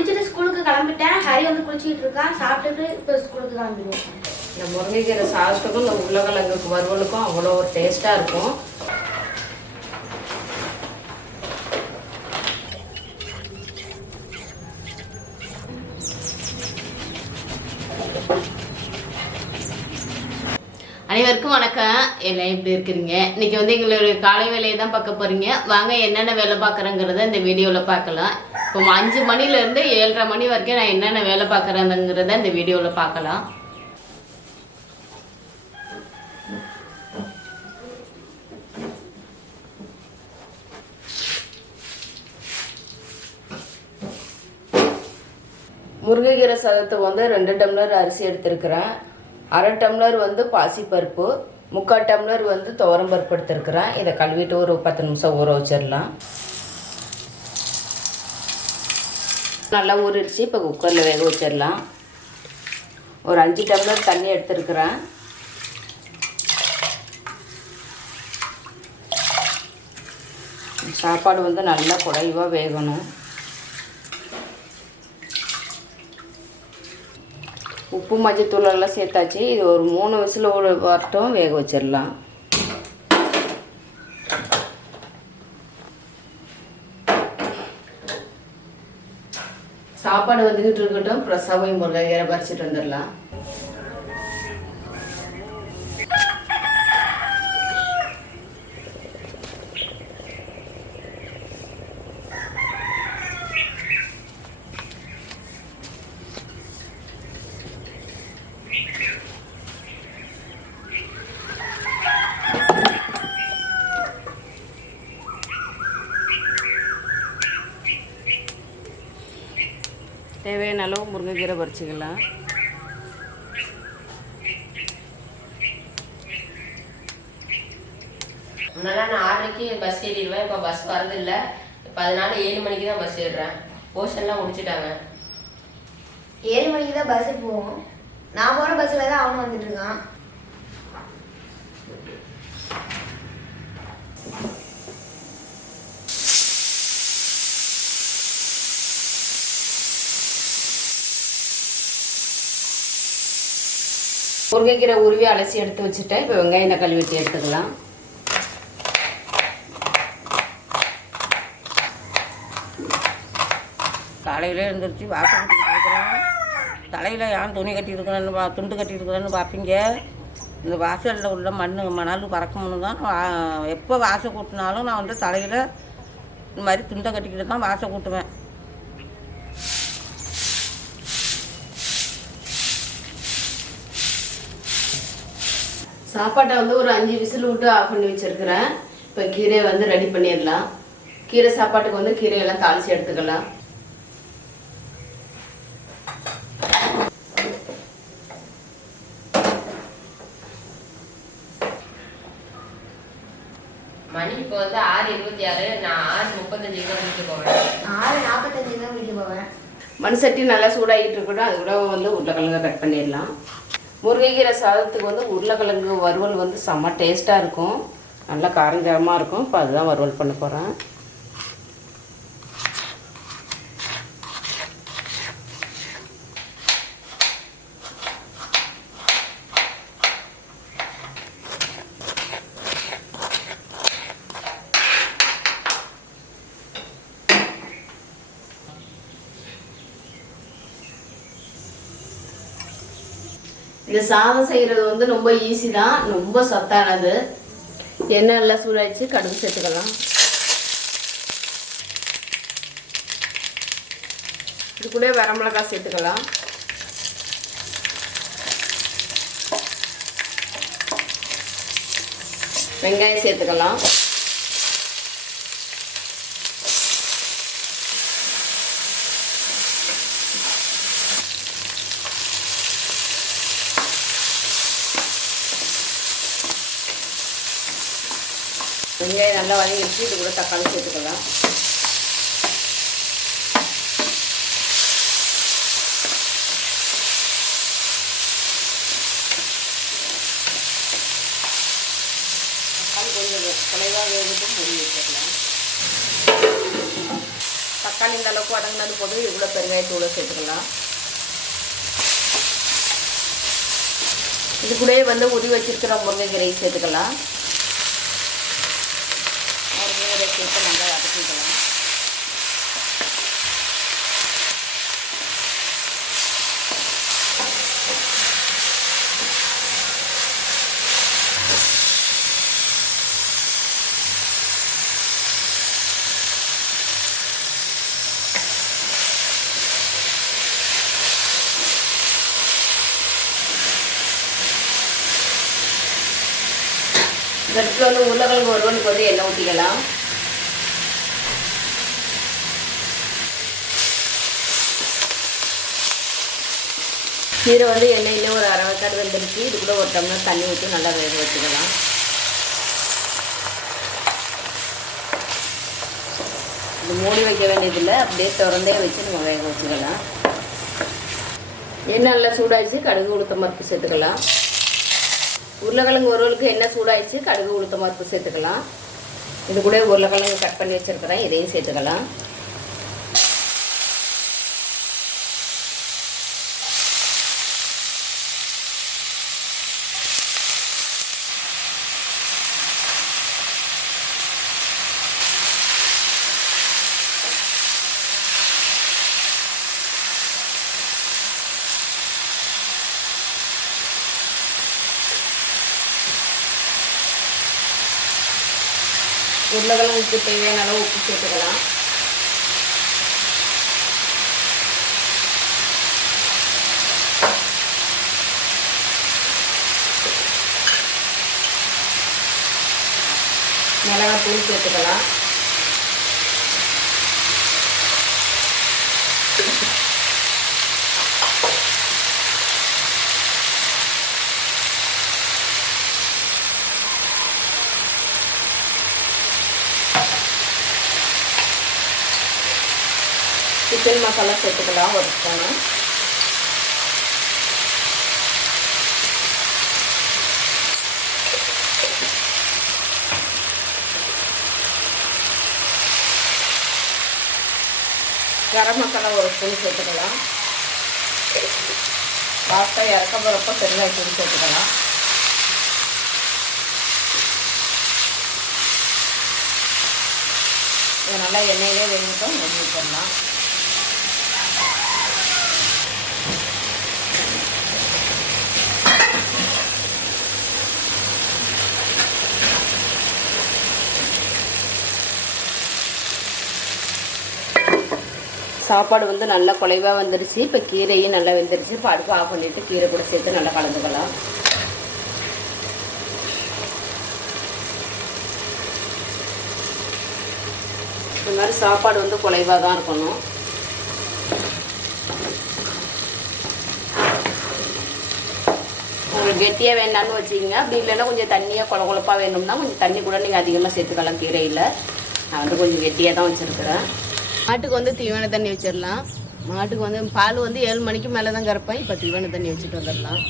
குளிச்சுட்டு ஸ்கூலுக்கு கிளம்பிட்டேன். ஹரி வந்து குளிச்சுட்டு இருக்கான் சாப்பிட்டுட்டு இப்போ ஸ்கூலுக்கு கிளம்பிடுவோம். இந்த முருங்கைக்கீரை சாப்பிட்டுக்கும் இந்த உருளைக்கிழங்குக்கு வறுவலுக்கும் அவ்வளோ ஒரு டேஸ்ட்டாக இருக்கும். அனைவருக்கும் வணக்கம். எல்லாம் எப்படி இருக்கிறீங்க? இன்னைக்கு வந்து எங்களுடைய காலை வேலையை தான் பார்க்க போறீங்க. வாங்க என்னென்ன வேலை பார்க்குறேங்கிறத இந்த வீடியோவில் பார்க்கலாம். இப்போ அஞ்சு மணிலேருந்து ஏழரை மணி வரைக்கும் நான் என்னென்ன வேலை பார்க்குறேங்கிறத இந்த வீடியோவில் பார்க்கலாம். முருங்கைக்கீரை சாதத்துக்கு வந்து ரெண்டு டம்ளர் அரிசி எடுத்திருக்கிறேன். அரை டம்ளர் வந்து பாசிப்பருப்பு முக்கால் டம்ளர் வந்து துவரம்பருப்பு எடுத்துருக்குறேன். இதை கழுவிட்டு ஒரு பத்து நிமிஷம் ஊற வச்சிடலாம். நல்லா ஊறிடுச்சு. இப்போ குக்கரில் வேக வச்சிடலாம். ஒரு அஞ்சு டம்ளர் தண்ணி எடுத்துருக்குறேன். சாப்பாடு வந்து நல்லா குறைவாக வேகணும். உப்பு மஞ்சத்தூள் எல்லாம் சேர்த்தாச்சு. இது ஒரு மூணு விசில் ஒரு வரட்டும். வேக வச்சிடலாம். சாப்பாடு வந்துக்கிட்டு இருக்கட்டும். பிரசவையும் முருங்கைக்கீரை பறிச்சிட்டு வந்துடலாம். முருங்கைக்கீரை பறிச்சிக்கலாம். முன்னெல்லாம் நான் ஆறரைக்கு பஸ் ஏறிடுவேன். இப்போ பஸ் வரதில்லை. இப்போ அதனால ஏழு மணிக்கு தான் பஸ் ஏறுறேன். போர்ஷன்லாம் முடிச்சிட்டாங்க. ஏழு மணிக்கு தான் பஸ்ஸு போவோம் நான் போகிற பஸ்ஸில் தான் அவனும் வந்துட்டு இருக்கான். முருங்கைக்கீரை உருவி அலசி எடுத்து வச்சுட்டேன். இப்போ வெங்காயம் தக்காளி வெட்டி எடுத்துக்கலாம். காலையிலே எழுந்திரிச்சு வாசல் கட்டிக்கிட்டு இருக்கிறேன். தலையில் ஏன் துணி கட்டியிருக்கிறேன்னு பா துண்டு கட்டியிருக்கிறேன்னு பார்ப்பீங்க இந்த வாசலில் உள்ள மண் மணல் பறக்கணும்னு தான் வா- எப்போ வாசல் கூட்டினாலும் நான் வந்து தலையில் இந்த மாதிரி துண்டை கட்டிக்கிட்டு தான் வாசல் கூட்டுவேன். சாப்பாட்டை வந்து ஒரு அஞ்சு விசில் விட்டு ஆஃப் பண்ணி வச்சிருக்கிறேன். இப்போ கீரையை வந்து ரெடி பண்ணிடலாம். கீரை சாப்பாட்டுக்கு வந்து கீரையெல்லாம் தாளித்து எடுத்துக்கலாம். மணி இப்போ வந்து ஆறு இருபத்தி ஆறு நான் ஆறு முப்பத்தஞ்சுக்கு தான் வீட்டுக்கு போவேன். ஆறு நாற்பத்தஞ்சு தான் வீட்டுக்கு போவேன். மண் சட்டி நல்லா சூடாகிட்டு இருக்கட்டும் அது கூட வந்து உருளைக்கிழங்கு கட் பண்ணிடலாம். முருங்கைக்கீரை சாதத்துக்கு வந்து உருளைக்கிழங்கு வறுவல் வந்து செம்ம டேஸ்ட்டாக இருக்கும். நல்லா காரஞ்சாரமாக இருக்கும். இப்போ அதுதான் வறுவல் பண்ண போகிறேன் இந்த சாதம் செய்கிறது வந்து ரொம்ப ஈஸி தான் ரொம்ப சத்தானது. எண்ணெய் எல்லாம் சூடாச்சு கடுகு சேர்த்துக்கலாம். இது கூட வரமிளகாய் சேர்த்துக்கலாம். வெங்காயம் சேர்த்துக்கலாம் வெங்காயம் நல்லா வதங்கிடுச்சு இது கூட தக்காளி சேர்த்துக்கலாம். தக்காளி கொஞ்சம் குறைவாக வேகட்டும் பொடி வச்சுக்கலாம் தக்காளி இந்த அளவுக்கு வதங்கினது போதும் இவ்வளோ பெருங்காயத்தூளை சேர்த்துக்கலாம். இது கூடயே வந்து உரி வச்சிருக்கிற முருங்கைக்கீரை சேர்த்துக்கலாம் முருங்கைக்கீரை சேர்த்து நல்லா வதக்கிக்கலாம் இந்த இடத்துல வந்து உருளைக்கிழங்கு ஒருவனுக்கு வந்து எண்ணெய் ஊற்றிக்கலாம் கீரை வந்து எண்ணெயில் ஒரு அரை வக்காடு வெந்துருச்சு இது கூட ஒரு டம்ளர் தண்ணி ஊற்றி நல்லா வேக வச்சுக்கலாம். இது மூடி வைக்க வேண்டியதில்லை. அப்படியே திறந்தே வச்சு நம்ம வேக வச்சுக்கலாம். எண்ணெய் நல்லா சூடாயிடுச்சு. கடுகு உளுத்தம் பருப்பு சேர்த்துக்கலாம். உருளைக்கிழங்கு ஒருவலுக்கு எண்ணெய் சூடாயிடுச்சு. கடுகு உளுத்தம் பருப்பு சேர்த்துக்கலாம். இது கூட உருளைக்கிழங்கு கட் பண்ணி வச்சுருக்கிறேன். இதையும் சேர்த்துக்கலாம். உருளைக்கிழங்குக்கு தேவையான அளவு உப்பு சேர்த்துக்கலாம். மிளகாத்தூள் சேர்த்துக்கலாம். சிக்கன் மசாலா சேர்த்துக்கலாம் ஒரு ஸ்பூனு. கரம் மசாலா ஒரு ஸ்பூன் சேர்த்துக்கலாம். லாஸ்ட்டாக இறக்க போகிறப்ப பெருங்காயத்தூள் சேர்த்துக்கலாம். நல்லா எண்ணெயிலே வேகட்டும் வெந்து சாப்பாடு வந்து நல்லா குலைவாக வந்துருச்சு. இப்போ கீரையும் நல்லா வெந்துருச்சு. இப்போ அடுப்பு ஆஃப் பண்ணிவிட்டு கீரை கூட சேர்த்து நல்லா கலந்துக்கலாம். இந்த மாதிரி சாப்பாடு வந்து குலைவாக தான் இருக்கணும். உங்களுக்கு கெட்டியாக வேண்டாம்னு வச்சுக்கோங்க. அப்படி இல்லைன்னா கொஞ்சம் தண்ணியாக குழ குழப்பாக வேணும்னா கொஞ்சம் தண்ணி கூட நீங்கள் அதிகமாக சேர்த்துக்கலாம். கீரையில். நான் வந்து கொஞ்சம் கெட்டியாக தான் வச்சுருக்கிறேன். மாட்டுக்கு வந்து தீவன தண்ணி வச்சிடலாம். மாட்டுக்கு வந்து பால் வந்து ஏழு மணிக்கு மேலே தான் கறப்பேன் இப்போ தீவன தண்ணி வச்சுட்டு வந்துடலாம்.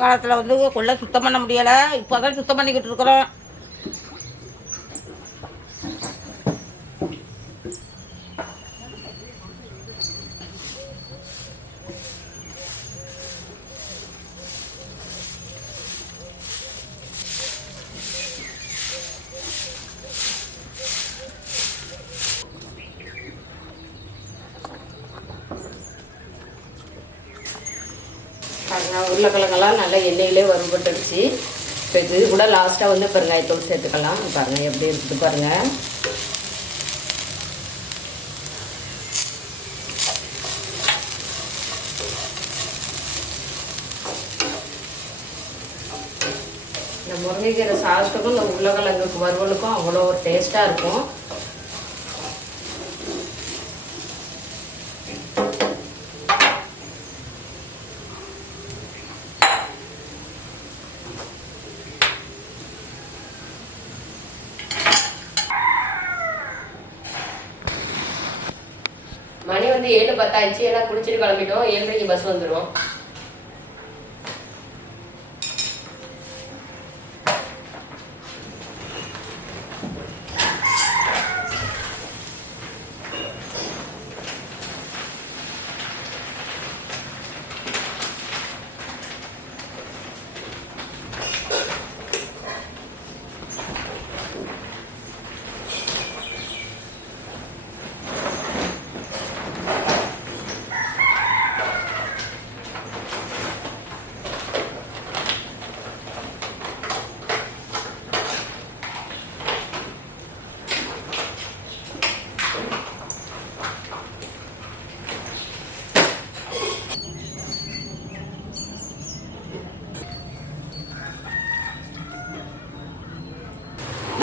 மழை காலத்தில் வந்து கொள்ள சுத்தம் பண்ண முடியலை. இப்போ தான் சுத்தம் பண்ணிக்கிட்டு இருக்கிறோம். பாருங்கள் உருளைக்கிழங்கெல்லாம் நல்லா எண்ணெயிலே வறுபட்டுடுச்சு. இப்போ இது கூட லாஸ்ட்டாக வந்து பெருங்காயத்தூள் சேர்த்துக்கலாம் பாருங்கள் எப்படி இருக்குது பாருங்கள் இந்த முருங்கைக்கீரை சாதத்துக்கும் இந்த உருளைக்கிழங்குக்கு வறுவலுக்கும் அவ்வளோ ஒரு டேஸ்ட்டாக இருக்கும் மணி பத்தாயிடுச்சு எல்லாம் குளிச்சுட்டு கிளம்பிட்டோம். ஏழு மணிக்கு பஸ் வந்துடும்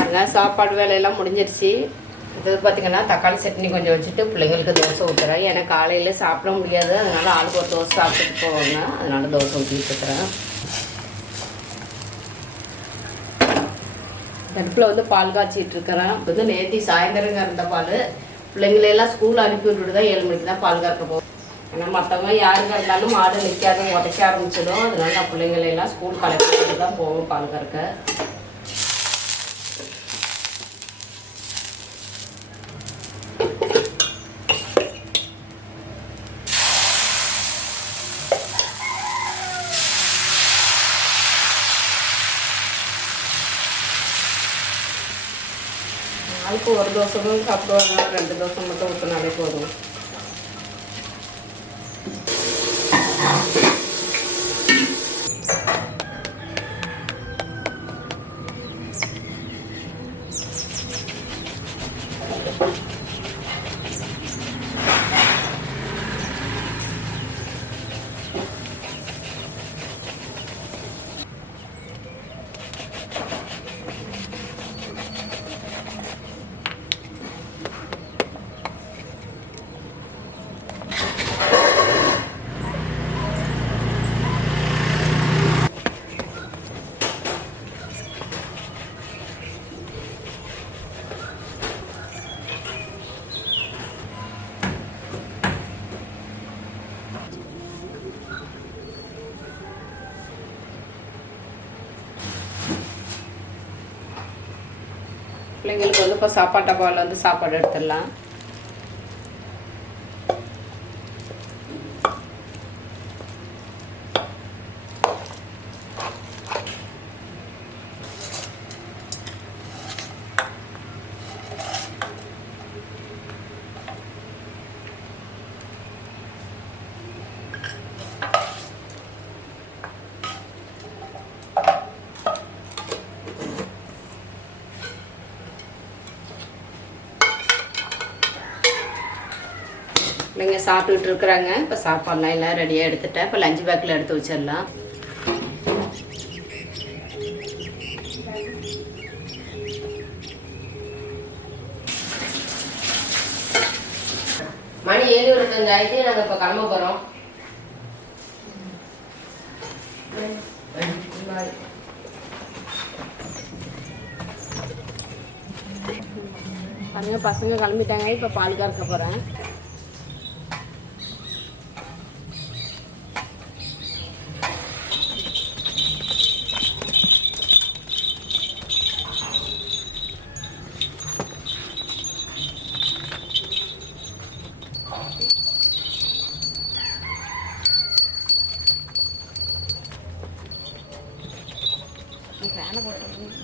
பாருங்க சாப்பாடு வேலையெல்லாம் முடிஞ்சிருச்சு. இது பார்த்தீங்கன்னா தக்காளி சட்னி கொஞ்சம் வச்சுட்டு பிள்ளைங்களுக்கு தோசை ஊற்றுறேன் ஏன்னா காலையில் சாப்பிட முடியாது. அதனால ஆளுக்கு ஒரு தோசை சாப்பிட்டுட்டு போவாங்க. அதனால் தோசை ஊற்றிட்டு இருக்கிறேன் அடுப்பில் வந்து பால் காய்ச்சிட்டு இருக்கிறேன். வந்து நேற்று சாயந்தரங்க இருந்த பால். பிள்ளைங்களெல்லாம் ஸ்கூல் அனுப்பி விட்டுட்டு தான் ஏழு மணிக்கு தான் பால் கறக்க போகும் ஏன்னா மற்றவங்க யாருங்க இருந்தாலும் மாடு நிற்காது உடைக்க ஆரம்பிச்சிடும். அதனால நான் பிள்ளைங்களெல்லாம் ஸ்கூல் கலெக்ட் தான் போவோம் பால் கறக்க. நாளைக்கு ஒரு தோசை தான் சாப்பிடுவாங்க ரெண்டு தோசை பிள்ளைங்களுக்கு வந்து இப்போ சாப்பாட்டை பால் வந்து சாப்பாடு எடுத்துடலாம். சாப்பிட்டுட்டு இருக்கிறாங்க இப்போ சாப்பாடுலாம் எல்லாம் ரெடியாக எடுத்துட்டேன். இப்போ லஞ்ச் பேக்கில் எடுத்து வச்சிடலாம். மணி ஏழு இருபத்தஞ்சு ஆயிடுச்சு நாங்கள் இப்போ கிளம்ப போகிறோம் பாருங்க பசங்க கிளம்பிட்டாங்க. இப்போ பால் கறக்க போகிறேன் போட்டுருக்கீங்க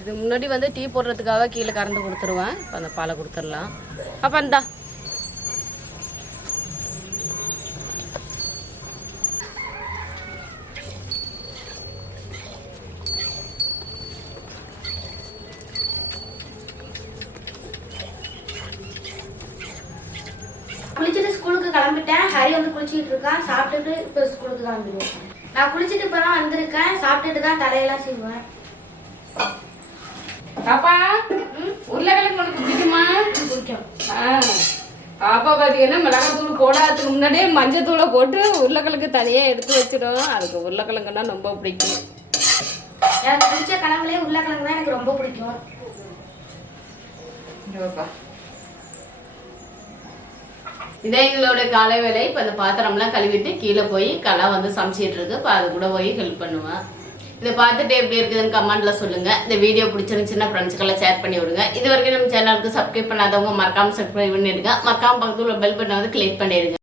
இது முன்னாடி வந்து டீ போடுறதுக்காக கீழே கறந்து கொடுத்துருவேன். இப்போ அந்த பாலை கொடுத்துடலாம். அப்போ இந்தா. குளிச்சுட்டு ஸ்கூலுக்கு கிளம்பிட்டேன். ஹரி வந்து குளிச்சுட்டு இருக்கான் சாப்பிட்டுட்டு இப்போ ஸ்கூலுக்கு கிளம்பிடுவோம். நான் குளிச்சுட்டு இப்போ தான் வந்திருக்கேன். சாப்பிட்டுட்டு தான் தலையெல்லாம் செய்வேன் பாப்பா உருளைக்கிழங்கு உனக்கு பிடிக்குமா பிடிக்கும் ஆ. பாப்பா பார்த்தீங்கன்னா மிளகாத்தூள் போடாததுக்கு முன்னாடியே மஞ்சத்தூளை போட்டு உருளைக்கிழங்கு தனியாக எடுத்து வச்சிடும். அதுக்கு உருளைக்கிழங்குன்னா ரொம்ப பிடிக்கும். எனக்கு பிடிச்ச கிழங்குலேயே உருளைக்கிழங்கு தான் எனக்கு ரொம்ப பிடிக்கும். இதே எங்களோட காலை வேலை. இப்போ அந்த பாத்திரம்லாம் கழுவிட்டு கீழே போய் களை வந்து சமைச்சிட்டு இருக்கு. இப்போ அது கூட போய் ஹெல்ப் பண்ணுவேன் இதை பார்த்துட்டு எப்படி இருக்குதுன்னு கமெண்ட்ல சொல்லுங்க. இந்த வீடியோ பிடிச்சிருந்துச்சுன்னா ஃப்ரெண்ட்ஸ்க்கெல்லாம் ஷேர் பண்ணி விடுங்க. இது வரைக்கும் நம்ம சேனலுக்கு சப்ஸ்கிரைப் பண்ணாதவங்க மறக்காம சப்ஸ்கிரைப் பண்ணிடுங்க. மறக்காம பக்கத்துல பெல் பட்டனை வந்து கிளிக் பண்ணிடுங்க.